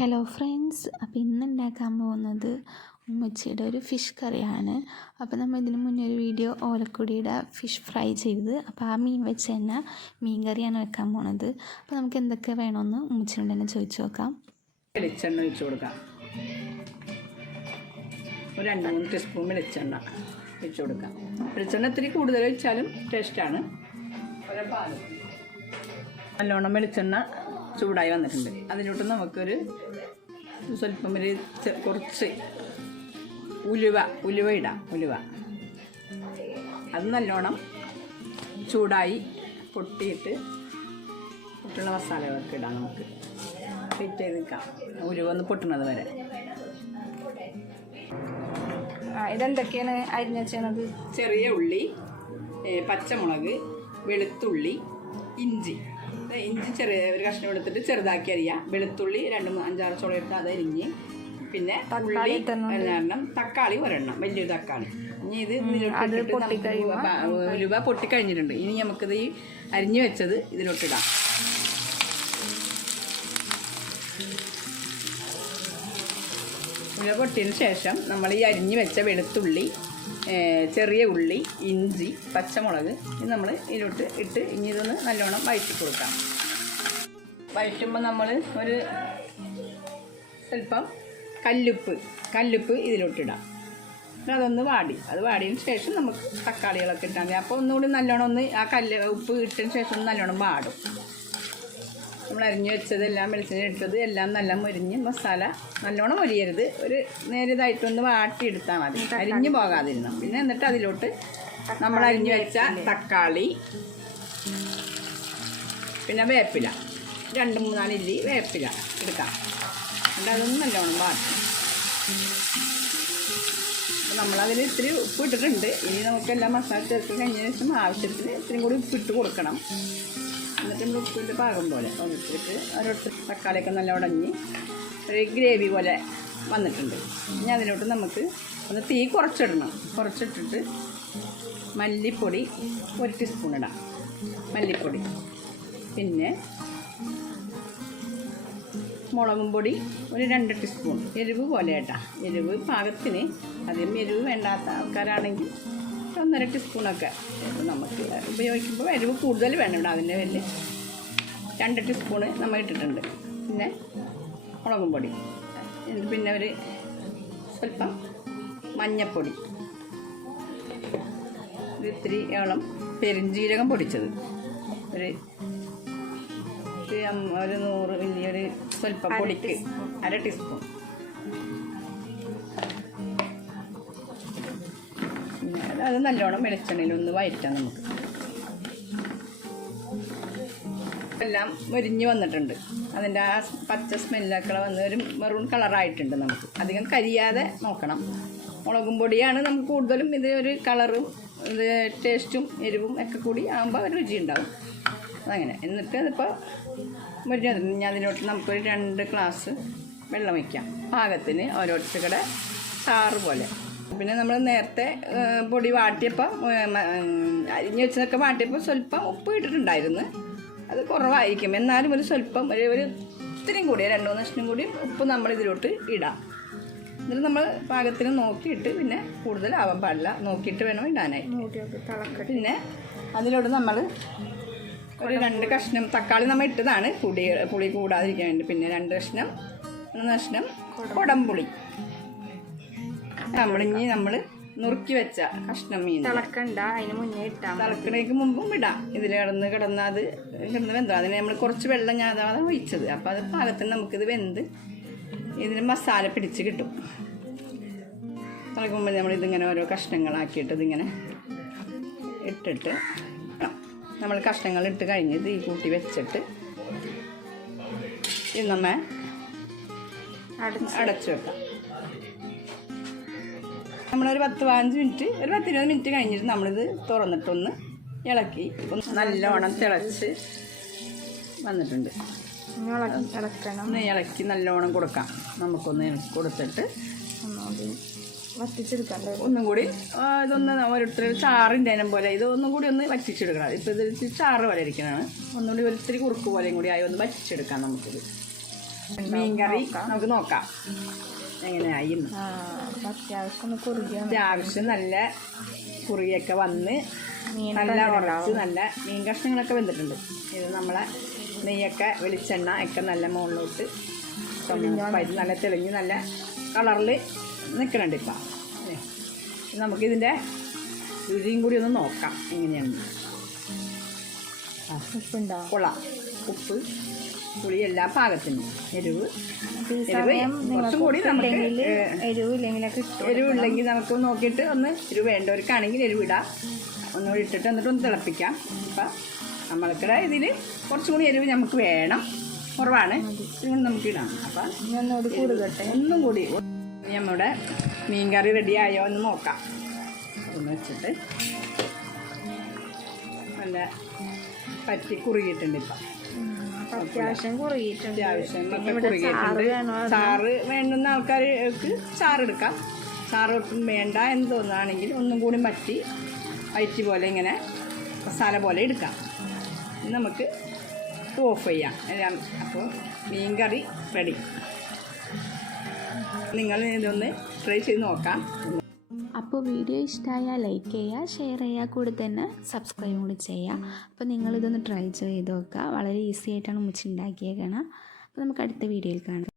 Hello friends, അപ്പോൾ ഇന്ന് ഉണ്ടാക്കാൻ പോകുന്നത് ഉമ്മച്ചിയുടെ ഒരു ഫിഷ് കറിയാണ്. അപ്പോൾ നമ്മൾ ഇതിന് മുന്നേ ഒരു വീഡിയോ ഓലക്കൊടിയുടെ ഫിഷ് ഫ്രൈ ചെയ്തത്, അപ്പോൾ ആ മീൻ വെച്ച് തന്നെ മീൻ കറിയാണ് വെക്കാൻ പോകുന്നത്. അപ്പോൾ നമുക്ക് എന്തൊക്കെ വേണമെന്ന് ഉമ്മച്ചിയോട് തന്നെ ചോദിച്ചു നോക്കാം. വെളിച്ചെണ്ണ ഒഴിച്ച് കൊടുക്കാം. ഒരു 2-3 ടീസ്പൂൺ വെളിച്ചെണ്ണ ഒഴിച്ച് കൊടുക്കാം. വെളിച്ചെണ്ണ ഇത്തിരി കൂടുതൽ ഒഴിച്ചാലും ടേസ്റ്റാണ്. നല്ലോണം വെളിച്ചെണ്ണ ചൂടായി വന്നിട്ടുണ്ട്. അതിലോട്ട് നമുക്കൊരു സ്വല്പം ഒരു കുറച്ച് ഉലുവ ഇടാം. അത് നല്ലോണം ചൂടായി പൊട്ടിയുള്ള മസാലകളൊക്കെ ഇടാം. നമുക്ക് വെയിറ്റ് ചെയ്ത് നിൽക്കാം ഉലുവ ഒന്ന് പൊട്ടുന്നത് വരെ. ഇതെന്തൊക്കെയാണ് അരിഞ്ഞ് വെച്ചത്? ചെറിയ ഉള്ളി, പച്ചമുളക്, വെളുത്തുള്ളി, ഇഞ്ചി ചെറിയ ഒരു കഷ്ണം എടുത്തിട്ട് ചെറുതാക്കി അരിയാം. വെളുത്തുള്ളി 2-5-6 ചുളയിട്ട് അത് അരിഞ്ഞ്, പിന്നെ ഉള്ളി ഒരെണ്ണം, തക്കാളി ഒരെണ്ണം, വലിയൊരു തക്കാളി. ഇനി ഇത് ഉലുവ പൊട്ടിക്കഴിഞ്ഞിട്ടുണ്ട്. ഇനി നമുക്കിത് ഈ അരിഞ്ഞു വെച്ചത് ഇതിലോട്ടിടാം. ഉലുവ പൊട്ടിയതിന് ശേഷം നമ്മൾ ഈ അരിഞ്ഞു വെച്ച വെളുത്തുള്ളി, ചെറിയ ഉള്ളി, ഇഞ്ചി, പച്ചമുളക് ഇത് നമ്മൾ ഇതിലോട്ട് ഇട്ട് ഇനി ഇതൊന്ന് നല്ലോണം വഴറ്റി കൊടുക്കാം. വഴറ്റുമ്പോൾ നമ്മൾ ഒരു സ്വല്പം കല്ലുപ്പ് ഇതിലോട്ടിടാം. അതൊന്ന് അത് വാടിയതിന് ശേഷം നമുക്ക് തക്കാളികളൊക്കെ ഇട്ടാൽ മതി. അപ്പോൾ ഒന്നുകൂടി നല്ലോണം ആ ഉപ്പ് ഇട്ടതിന് ശേഷം നല്ലോണം വാടും. നമ്മൾ അരിഞ്ഞു വെച്ചതെല്ലാം വെളിച്ചെണ്ണ ഇട്ടത് എല്ലാം നല്ല മൊരിഞ്ഞ് മസാല നല്ലോണം മൊരിയരുത്, ഒരു നേരിയതായിട്ടൊന്ന് വാട്ടിയെടുത്താൽ മതി, അരിഞ്ഞു പോകാതിരുന്നു. പിന്നെ എന്നിട്ട് അതിലോട്ട് നമ്മൾ അരിഞ്ഞു വെച്ച തക്കാളി, പിന്നെ വേപ്പില 2-3-4 ഇല്ലി വേപ്പില എടുക്കാം. എന്നിട്ട് അതൊന്ന് നല്ലോണം വാട്ടും. അപ്പോൾ നമ്മളതിൽ ഇത്തിരി ഉപ്പ് ഇട്ടിട്ടുണ്ട്. ഇനി നമുക്കെല്ലാം മസാല ചേർത്ത് കഴിഞ്ഞതിന് ശേഷം ആവശ്യത്തിന് ഇത്തിരി കൂടി ഉപ്പിട്ട് കൊടുക്കണം. എന്നിട്ട് നമ്മൾ ഉപ്പിൻ്റെ പാകം പോലെ ഒന്നിട്ടിട്ട് ഓരോരുത്തർ തക്കാളിയൊക്കെ നല്ല ഉടഞ്ഞ് ഒരു ഗ്രേവി പോലെ വന്നിട്ടുണ്ട്. ഇനി അതിലോട്ട് നമുക്ക് ഒന്ന് തീ കുറച്ചിട്ടിട്ട് മല്ലിപ്പൊടി 1 ടീസ്പൂൺ ഇടാം. മല്ലിപ്പൊടി, പിന്നെ മുളകും പൊടി ഒരു 2 ടീസ്പൂൺ. എരിവ് പോലെ കേട്ടോ, എരിവ് പാകത്തിന്. അധികം എരിവ് വേണ്ടാത്ത ആൾക്കാരാണെങ്കിൽ 1.5 ടീസ്പൂണൊക്കെ നമുക്ക് ഉപയോഗിക്കുമ്പോൾ എരിവ് കൂടുതൽ വേണം. അതിൻ്റെ പേരിൽ 2 ടീസ്പൂണ് നമ്മൾ ഇട്ടിട്ടുണ്ട്. പിന്നെ മുളകും പൊടി, പിന്നെ ഒരു സ്വല്പം മഞ്ഞൾപ്പൊടി, ഇത്തിരി ഏളം പെരുംജീരകം പൊടിച്ചത് ഒരു 100 മില്ലി, ഒരു സ്വല്പം പൊടിക്ക് 1/2 ടീസ്പൂൺ. അത് നല്ലോണം വെളിച്ചെണ്ണയിലൊന്ന് വഴറ്റാം. നമുക്ക് എല്ലാം മൊരിഞ്ഞ് വന്നിട്ടുണ്ട്. അതിൻ്റെ ആ പച്ച സ്മെല്ലൊക്കെ വന്ന് ഒരു മെറൂൺ കളറായിട്ടുണ്ട്. നമുക്ക് അധികം കരിയാതെ നോക്കണം. മുളകും പൊടിയാണ് നമുക്ക് കൂടുതലും ഇത് ഒരു കളറും ഇത് ടേസ്റ്റും എരിവും ഒക്കെ കൂടി ആകുമ്പോൾ ഒരു രുചി ഉണ്ടാവും. അതങ്ങനെ. എന്നിട്ട് അതിപ്പോൾ മുരിഞ്ഞ് ഞാൻ അതിലോട്ട് നമുക്കൊരു 2 ഗ്ലാസ് വെള്ളം വയ്ക്കാം. പാകത്തിന് ഓരോരുത്തരുടെ ചാറ് പോലെ. പിന്നെ നമ്മൾ നേരത്തെ പൊടി വാട്ടിയപ്പോൾ അരിഞ്ഞ് വെച്ചതൊക്കെ വാട്ടിയപ്പോൾ സ്വല്പം ഉപ്പ് ഇട്ടിട്ടുണ്ടായിരുന്നു. അത് കുറവായിരിക്കും. എന്നാലും ഒരു സ്വല്പം ഒരു ഇത്തിരിയും കൂടി 2-3 കഷ്ണം കൂടി ഉപ്പ് നമ്മൾ ഇതിലോട്ട് ഇടാം. എന്നിട്ട് നമ്മൾ പാകത്തിന് നോക്കിയിട്ട്, പിന്നെ കൂടുതലാവാൻ പാടില്ല, നോക്കിയിട്ട് വേണം ഇടാനായിട്ട്. പിന്നെ അതിലോട്ട് നമ്മൾ ഒരു 2 കഷ്ണം തക്കാളി നമ്മൾ ഇട്ടതാണ് പുളി കൂടാതിരിക്കാൻ വേണ്ടി. പിന്നെ 2 കഷ്ണം കുടംപുളി നമ്മൾ നുറുക്കി വെച്ച കഷ്ണം മീൻ. അതിന് മുന്നേ തിളക്കണേക്ക് മുമ്പും ഇടാം. ഇതിൽ കിടന്ന് അത് വെന്തോ. അതിന് നമ്മൾ കുറച്ച് വെള്ളം ഞാൻ അതാണ് ഒഴിച്ചത്. അപ്പോൾ അത് പാകത്തിന് നമുക്കിത് വെന്ത് ഇതിന് മസാല പിടിച്ച് കിട്ടും. തിളക്കുമ്പോൾ നമ്മളിതിങ്ങനെ ഓരോ കഷ്ണങ്ങളാക്കിയിട്ട് ഇതിങ്ങനെ ഇട്ടിട്ട് നമ്മൾ കഷ്ണങ്ങൾ ഇട്ട് കഴിഞ്ഞ് തീ കൂട്ടി വെച്ചിട്ട് ഇത് നമ്മൾ അടച്ചു വെക്കാം. നമ്മളൊരു 10-15 മിനിറ്റ്, ഒരു 10-20 മിനിറ്റ് കഴിഞ്ഞിട്ട് നമ്മളിത് തുറന്നിട്ടൊന്ന് ഇളക്കി നല്ലോണം തിളച്ച് വന്നിട്ടുണ്ട്. ഇളക്കി നല്ലോണം കൊടുക്കാം. നമുക്കൊന്ന് കൊടുത്തിട്ട് വറ്റിച്ചെടുക്കണ്ടേ? ഒന്നും കൂടി ഇതൊന്ന് ഓരോരുത്തർ ചാറിൻ്റെ പോലെ ഇതൊന്നും കൂടി ഒന്ന് വറ്റിച്ചെടുക്കണം. ഇപ്പോൾ ഇത് ചാറ് പോലെ ഇരിക്കുന്നതാണ്. ഒന്നുകൂടി ഒരിത്തിരി കുറുക്ക് പോലെയും കൂടി ആയി ഒന്ന് വറ്റിച്ചെടുക്കാം നമുക്കിത്. മീൻകറി നമുക്ക് നോക്കാം എങ്ങനെയായി എന്ന്. അത്യാവശ്യം ഒന്ന് കുറുകിയ അത്യാവശ്യം നല്ല കുറിയൊക്കെ വന്ന് നല്ല ഉറച്ച് നല്ല മീൻ കഷ്ണങ്ങളൊക്കെ വെന്തിട്ടുണ്ട്. ഇത് നമ്മളെ നെയ്യൊക്കെ വെളിച്ചെണ്ണ ഒക്കെ നല്ല മുകളിലോട്ട് നല്ല തെളിഞ്ഞ് നല്ല കളറിൽ നിൽക്കുന്നുണ്ട് ഇപ്പം. നമുക്കിതിൻ്റെ രുചിയും കൂടി ഒന്ന് നോക്കാം എങ്ങനെയാണ്. കൊള്ളാം. ഉപ്പ് പുളി എല്ലാ പാകത്തിനും എരിവ് കുറച്ചും കൂടി നമുക്ക് എരിവില്ലെങ്കിൽ നമുക്ക് നോക്കിയിട്ട് ഒന്ന് എരിവ് വേണ്ടവർക്കാണെങ്കിൽ എരിവിടാം. ഒന്നുകൂടി ഇട്ടിട്ട് എന്നിട്ട് ഒന്ന് തിളപ്പിക്കാം. അപ്പം നമ്മൾക്കിടെ ഇതിൽ കുറച്ചും കൂടി എരിവ് നമുക്ക് വേണം, കുറവാണ്, ഇതുകൊണ്ട് നമുക്ക് ഇടാം. അപ്പം ഒന്നും കൂടി നമ്മുടെ മീൻകറി റെഡിയായോ എന്ന് നോക്കാം. ഒന്ന് വെച്ചിട്ട് നല്ല പറ്റി കുറുകിയിട്ടുണ്ട്. ഇപ്പം അത്യാവശ്യം കുറുകിയിട്ടുണ്ട്. ചാറ് വേണ്ടുന്ന ആൾക്കാർക്ക് ചാറെടുക്കാം. ചാറ് ഒട്ടും വേണ്ട എന്ന് തോന്നുകയാണെങ്കിൽ ഒന്നും കൂടി വയറ്റി പോലെ ഇങ്ങനെ മസാല പോലെ എടുക്കാം. നമുക്ക് ഓഫ് ചെയ്യാം എല്ലാം. അപ്പോൾ മീൻകറി റെഡി. നിങ്ങൾ ഇതൊന്ന് ട്രൈ ചെയ്ത് നോക്കാം. അപ്പോൾ വീഡിയോ ഇഷ്ടമായാൽ ലൈക്ക് ചെയ്യുക, ഷെയർ ചെയ്യുക, കൂടെ തന്നെ സബ്സ്ക്രൈബ് കൂടി ചെയ്യുക. അപ്പോൾ നിങ്ങളിതൊന്ന് ട്രൈ ചെയ്ത് നോക്കുക. വളരെ ഈസി ആയിട്ടാണ് ഉമ്മച്ചി ഉണ്ടാക്കിയേക്കണം. അപ്പോൾ നമുക്ക് അടുത്ത വീഡിയോയിൽ കാണാം.